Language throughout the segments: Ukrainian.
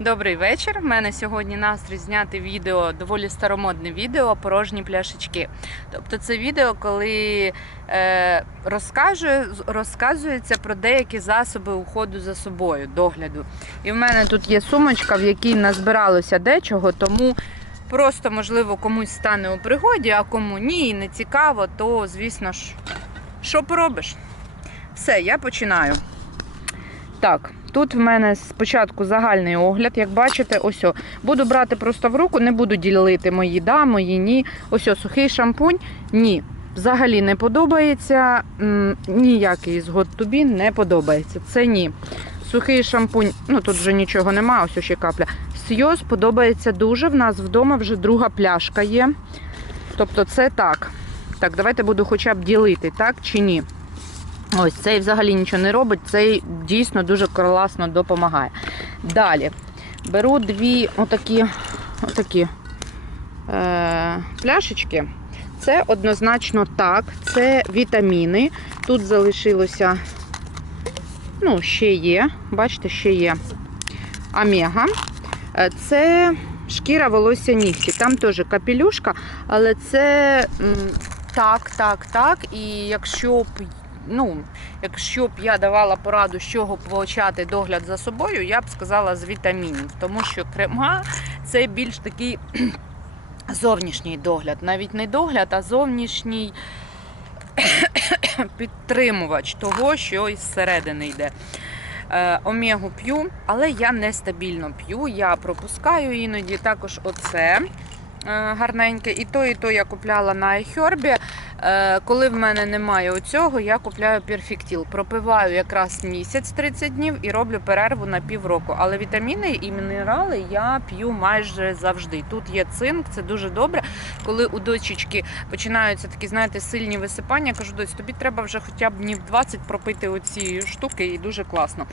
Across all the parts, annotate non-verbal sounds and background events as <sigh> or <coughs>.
Добрий вечір. У мене сьогодні настрій зняти відео, доволі старомодне відео порожні пляшечки. Тобто це відео, коли е, розкажує, розказується про деякі засоби уходу за собою, догляду. І в мене тут є сумочка, в якій назбиралося дечого, тому просто, можливо, комусь стане у пригоді, а кому ні, і не цікаво, то звісно ж, що поробиш? Все, я починаю. Так, тут в мене спочатку загальний огляд, як бачите, ось о. Буду брати просто в руку, не буду ділити мої да, мої ні. Ось о, сухий шампунь. Ні. Взагалі не подобається. Ніякий з God to Be не подобається. Це ні. Сухий шампунь, ну тут вже нічого нема, ось ще капля. Сйоз подобається дуже. В нас вдома вже друга пляшка є. Тобто це так. Так, давайте буду хоча б ділити, так чи ні. Ось цей взагалі нічого не робить, цей дійсно дуже класно допомагає. Далі беру дві отакі, отакі е, пляшечки. Це однозначно так, це вітаміни. Тут залишилося, ну, ще є, бачите, ще є омега. Е, Це шкіра волосся нігті. Там теж капелюшка, але це так, так, так. І якщо б ну, якщо б я давала пораду, з чого почати догляд за собою, я б сказала з вітамінів, тому що крема це більш такий <clears throat> зовнішній догляд. Навіть не догляд, а зовнішній <clears throat> підтримувач того, що із середини йде. Е, Омегу п'ю, але я нестабільно п'ю. Я пропускаю іноді також оце гарненьке. І то, і то я купляла на iHerb. Е, Коли в мене немає оцього, я купляю перфектіл. Пропиваю якраз місяць 30 днів і роблю перерву на півроку. Але вітаміни і мінерали я п'ю майже завжди. Тут є цинк, це дуже добре. Коли у дочечки починаються такі, знаєте, сильні висипання, кажу, доць, тобі треба вже хоча б днів 20 пропити оці штуки, і дуже класно.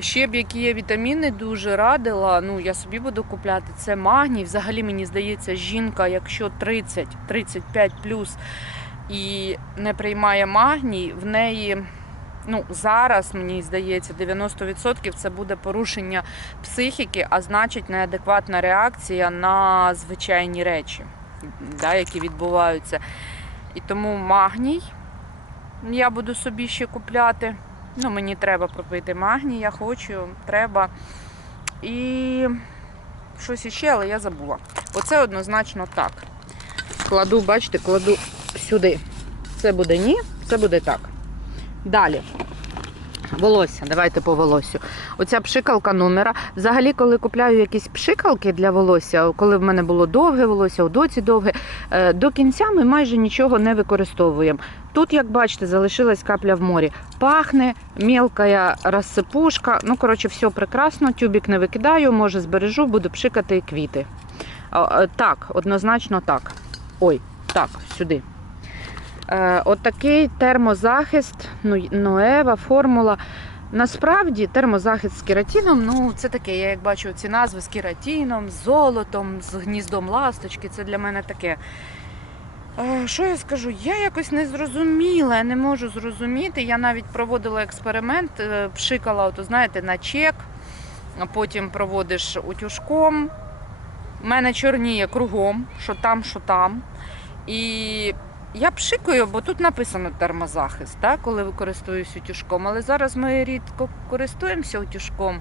Ще б які є вітаміни, дуже радила. Ну я собі буду купляти. Це магній. Взагалі мені здається, жінка, якщо 30-35 плюс і не приймає магній, в неї. Ну, зараз мені здається, 90% це буде порушення психіки, а значить неадекватна реакція на звичайні речі, да, які відбуваються. І тому магній я буду собі ще купляти. Ну, мені треба пропити магній, я хочу, треба. І щось іще, але я забула. Оце однозначно так. Кладу, бачите, кладу сюди. Це буде ні, це буде так. Далі. Волосся, давайте по волоссю. Оця пшикалка номера. Взагалі, коли купляю якісь пшикалки для волосся, коли в мене було довге волосся, у доці довге, е, до кінця ми майже нічого не використовуємо. Тут, як бачите, залишилась капля в морі. Пахне, мелка розсипушка. Ну, коротше, все прекрасно. Тюбік не викидаю, може збережу, буду пшикати і квіти. Так, однозначно так. Ой, так, сюди. Е, Отакий термозахист, ну, Ноева, формула. Насправді термозахист з кератином, ну це таке, я як бачу ці назви з кератином, з золотом, з гніздом ласточки, це для мене таке. Е, Що я скажу? Я якось не зрозуміла, я не можу зрозуміти. Я навіть проводила експеримент, е, пшикала, ото, знаєте, на чек, потім проводиш утюжком. У мене чорніє кругом, що там, що там. І я пшикую, бо тут написано термозахист, так, коли використовуюсь утюжком. Але зараз ми рідко користуємося утюжком.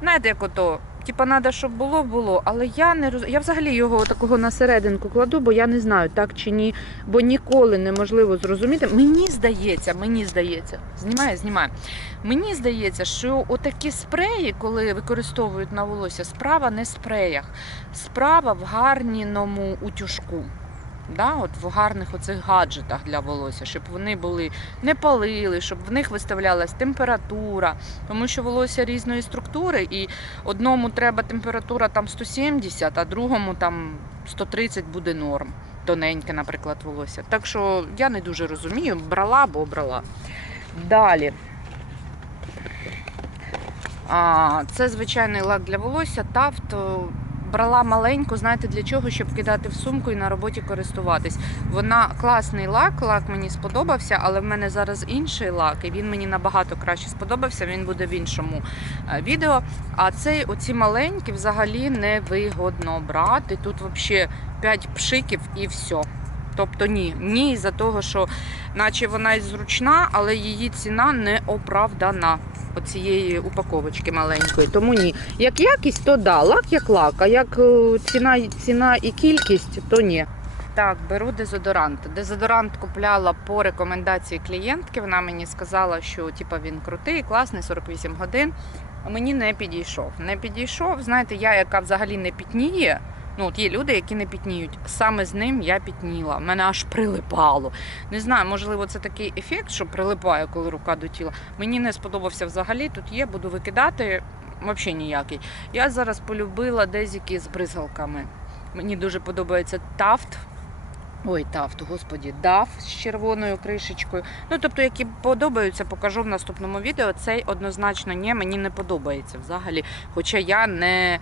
Знаєте, як ото, типа, треба, щоб було, було. Але я не роз... Я взагалі його такого на серединку кладу, бо я не знаю, так чи ні. Бо ніколи неможливо зрозуміти. Мені здається, мені здається, знімає, знімає. Мені здається, що отакі спреї, коли використовують на волосся, справа не в спреях, справа в гарніному утюжку. Да, от в гарних оцих гаджетах для волосся, щоб вони були не палили, щоб в них виставлялась температура, тому що волосся різної структури, і одному треба температура там 170, а другому там 130 буде норм. Тоненьке, наприклад, волосся. Так що я не дуже розумію, брала, бо брала. Далі. А, це звичайний лак для волосся, тафт брала маленьку, знаєте для чого? Щоб кидати в сумку і на роботі користуватись. Вона класний лак, лак мені сподобався, але в мене зараз інший лак, і він мені набагато краще сподобався. Він буде в іншому е, відео. А цей оці маленькі взагалі невигодно брати. Тут взагалі 5 пшиків і все. Тобто ні, ні, із-за того, що наче вона і зручна, але її ціна не оправдана оцієї упаковочки маленької. Тому ні. Як якість, то да, лак як лак, а як е, ціна, ціна і кількість, то ні. Так, беру дезодорант. Дезодорант купляла по рекомендації клієнтки. Вона мені сказала, що типа він крутий, класний, 48 годин. Мені не підійшов. Не підійшов. Знаєте, я, яка взагалі не пітніє. Ну, от є люди, які не пітніють. Саме з ним я пітніла. Мене аж прилипало. Не знаю, можливо, це такий ефект, що прилипає, коли рука до тіла. Мені не сподобався взагалі. Тут є, буду викидати. Взагалі ніякий. Я зараз полюбила дезіки з бризгалками. Мені дуже подобається тафт. Ой, тафт, господі, даф з червоною кришечкою. Ну, тобто, які подобаються, покажу в наступному відео. Цей однозначно ні, мені не подобається взагалі. Хоча я не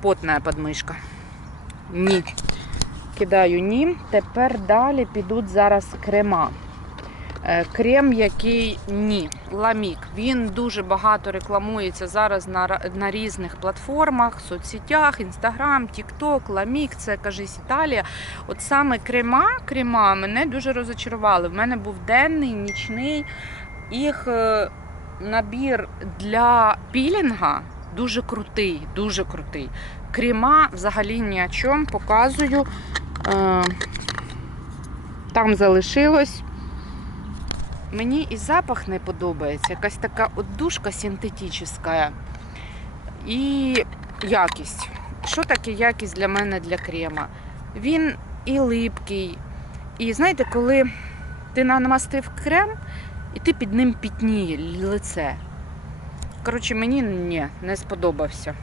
потна подмишка. Ні. Кидаю ні. Тепер далі підуть зараз крема. Е, Крем, який ні, ламік. Він дуже багато рекламується зараз на, на різних платформах, соцсетях, Інстаграм, Тікток, Ламік, це кажись Італія. От саме крема, крема мене дуже розочарували. В мене був денний, нічний. Їх е, набір для пілінга дуже крутий, дуже крутий. Крема взагалі ні о чому. Показую. Е, Там залишилось. Мені і запах не подобається. Якась така отдушка синтетична. І якість. Що таке якість для мене для крема? Він і липкий. І знаєте, коли ти намастив крем, і ти під ним пітніє лице. Коротше, мені ні, не сподобався.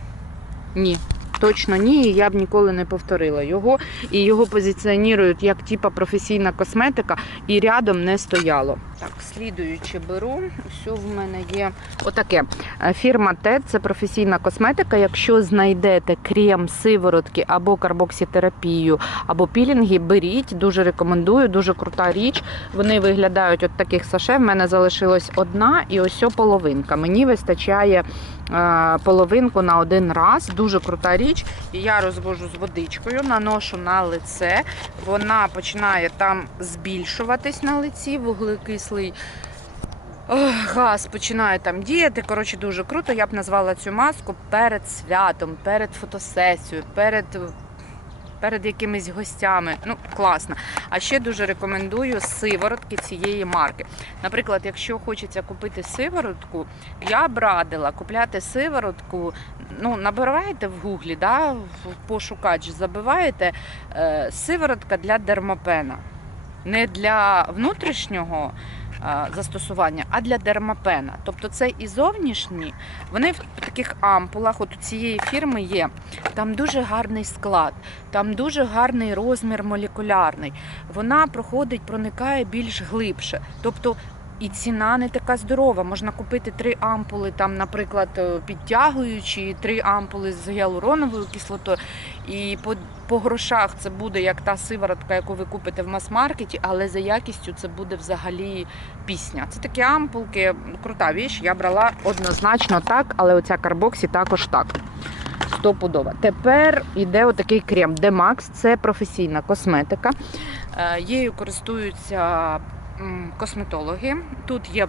Ні. Точно ні, і я б ніколи не повторила його. І його позиціонують як типа професійна косметика, і рядом не стояло. Так, слідуючи беру. Все в мене є отаке. Е, Фірма TED – це професійна косметика. Якщо знайдете крем, сиворотки або карбоксітерапію, або пілінги, беріть. Дуже рекомендую, дуже крута річ. Вони виглядають от таких саше. В мене залишилась одна і ось половинка. Мені вистачає е, половинку на один раз. Дуже крута річ. І я розвожу з водичкою, наношу на лице. Вона починає там збільшуватись на лиці, вуглекислий. Ох, Газ починає там діяти. Коротше, дуже круто. Я б назвала цю маску перед святом, перед фотосесією, перед, перед якимись гостями. Ну, класно. А ще дуже рекомендую сиворотки цієї марки. Наприклад, якщо хочеться купити сиворотку, я б радила купляти сиворотку. Ну, набираєте в гуглі, да, в пошукач забиваєте е, сиворотка для дермопена. Не для внутрішнього е, застосування, а для дермапена. Тобто це і зовнішні, вони в таких ампулах, от у цієї фірми є. Там дуже гарний склад, там дуже гарний розмір молекулярний. Вона проходить, проникає більш глибше. Тобто і ціна не така здорова. Можна купити три ампули, там, наприклад, е, підтягуючі, три ампули з гіалуроновою кислотою. І по, по грошах це буде як та сиворотка, яку ви купите в мас-маркеті, але за якістю це буде взагалі пісня. Це такі ампулки, крута віч. Я брала однозначно так, але оця карбоксі також так. Стопудово. Тепер йде отакий крем Demax, це професійна косметика. Е, Її користуються косметологи. Тут є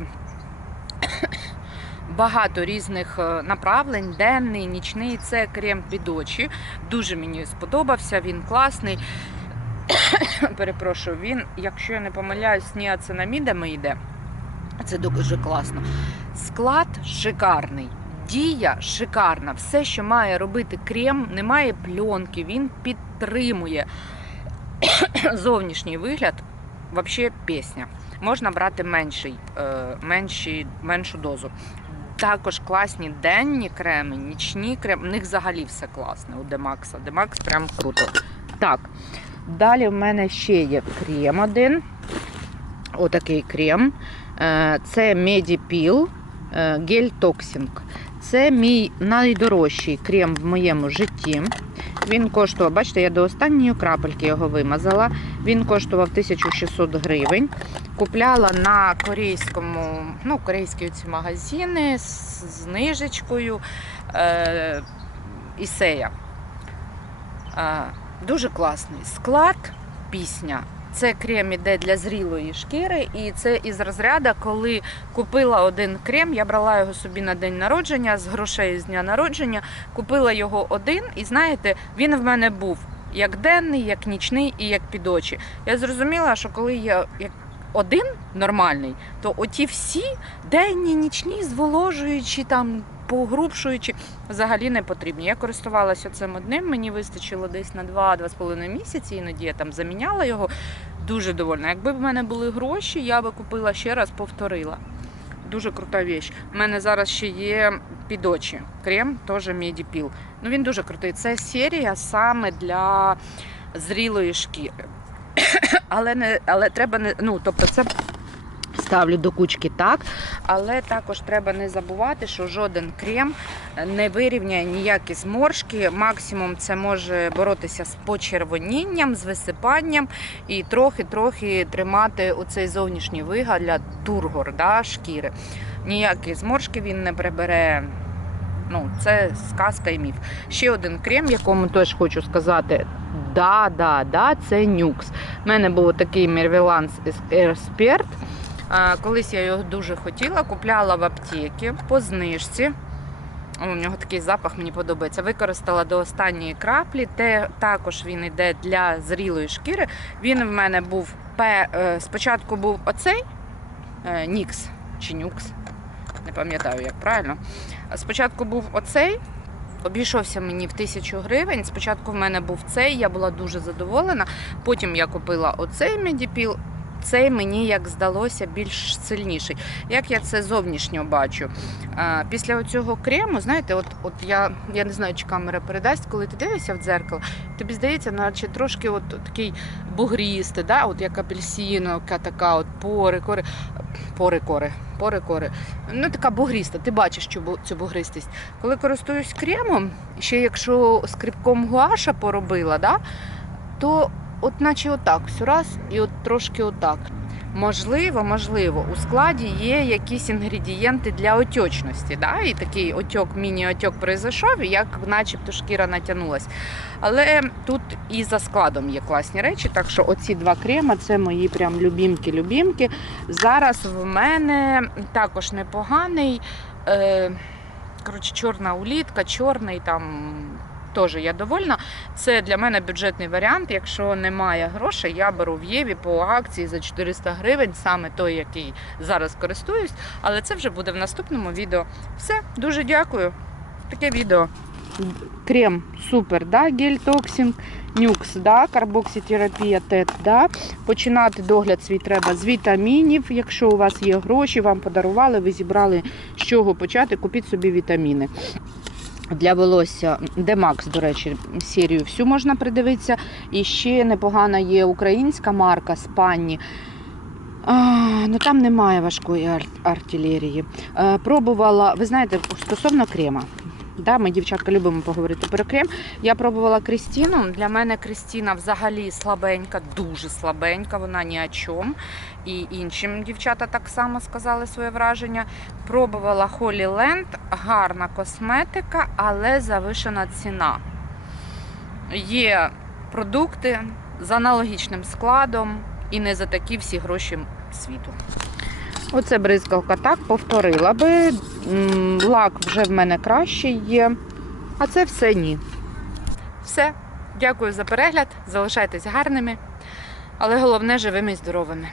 багато різних е, направлень, денний, нічний. Це крем від очі. Дуже мені сподобався, він класний. <coughs> Перепрошую, він, якщо я не помиляюсь, ніацинамідами йде. Це дуже класно. Склад шикарний. Дія шикарна. Все, що має робити крем, немає пленки, він підтримує <coughs> зовнішній вигляд. Взагалі пісня. Можна брати менший, е, менші, меншу дозу. Також класні денні креми, нічні креми. У них взагалі все класне у Демакса. Демакс прям круто. Так, далі в мене ще є крем один. Отакий крем. Е, Це Medipil е, гель Toxing. Це мій найдорожчий крем в моєму житті. Він коштував, бачите, я до останньої крапельки його вимазала. Він коштував 1600 гривень. Купляла на корейському, ну, корейські ці магазини з знижечкою е, Ісея. Е, дуже класний склад, пісня. Це крем іде для зрілої шкіри, і це із розряду, коли купила один крем, я брала його собі на день народження з грошей з дня народження. Купила його один, і знаєте, він в мене був як денний, як нічний і як під очі. Я зрозуміла, що коли я як один нормальний, то оті всі денні, нічні, зволожуючі там. Погрубшуючи, взагалі не потрібні. Я користувалася цим одним, мені вистачило десь на 2-2,5 місяці, іноді я там заміняла його. Дуже довольна. Якби в мене були гроші, я би купила ще раз, повторила. Дуже крута віч. У мене зараз ще є під очі. Крем, теж Медіпіл. Ну він дуже крутий. Це серія саме для зрілої шкіри. <coughs> Але не, але треба не. Ну, тобто, це ставлю до кучки так. Але також треба не забувати, що жоден крем не вирівняє ніякі зморшки. Максимум це може боротися з почервонінням, з висипанням і трохи-трохи тримати оцей зовнішній вигляд тургор да, шкіри. Ніякі зморшки він не прибере. Ну, це сказка і міф. Ще один крем, якому теж хочу сказати. Да, да, да, це нюкс. У мене був такий Expert. А, Колись я його дуже хотіла, купляла в аптеці по знижці. У нього такий запах мені подобається. Використала до останньої краплі. Те, також він йде для зрілої шкіри. Він в мене був е, спочатку був оцей е, Нікс чи Нюкс. Не пам'ятаю, як правильно. Спочатку був оцей, обійшовся мені в тисячу гривень. Спочатку в мене був цей, я була дуже задоволена. Потім я купила оцей медіпіл. Цей мені, як здалося, більш сильніший. Як я це зовнішньо бачу. Після цього крему, знаєте, от, от я, я не знаю, чи камера передасть, коли ти дивишся в дзеркало, тобі здається, наче трошки от, от такий бугрістий, да? от як апельсиновка, така от пори, кори, пори, кори, пори, кори. Ну, така бугріста, ти бачиш цю, бу- бугристість. Коли користуюсь кремом, ще якщо скрипком гуаша поробила, да? то от наче отак, все раз і от трошки отак. Можливо, можливо, у складі є якісь інгредієнти для отечності. Да? І такий отьок, міні-отьок пройшов, як начебто шкіра натягнулась. Але тут і за складом є класні речі, так що оці два крема це мої прям любімки-любімки. Зараз в мене також непоганий. Е, коротше, чорна улітка, чорний там. Теж я довольна. Це для мене бюджетний варіант. Якщо немає грошей, я беру в Єві по акції за 400 гривень, саме той, який зараз користуюсь. Але це вже буде в наступному відео. Все, дуже дякую. Таке відео. Крем супер, да? гель-токсинг, нюкс, да? карбокситерапія ТЕТ. Да? Починати догляд свій треба з вітамінів. Якщо у вас є гроші, вам подарували, ви зібрали з чого почати, купіть собі вітаміни. Для волосся Демакс, до речі, серію всю можна придивитися. І ще непогана є українська марка Спанні. А, ну там немає важкої ар- артилерії. Е, пробувала, ви знаєте, стосовно крема. Да, ми, дівчатка, любимо поговорити про крем. Я пробувала Крістіну. Для мене Крістіна взагалі слабенька, дуже слабенька, вона ні о чому. І іншим дівчата так само сказали своє враження. Пробувала Holy Land, гарна косметика, але завишена ціна. Є продукти з аналогічним складом і не за такі всі гроші світу. Оце бризкалка так повторила би. Лак вже в мене кращий є. А це все ні. Все. Дякую за перегляд. Залишайтесь гарними, але головне живими і здоровими.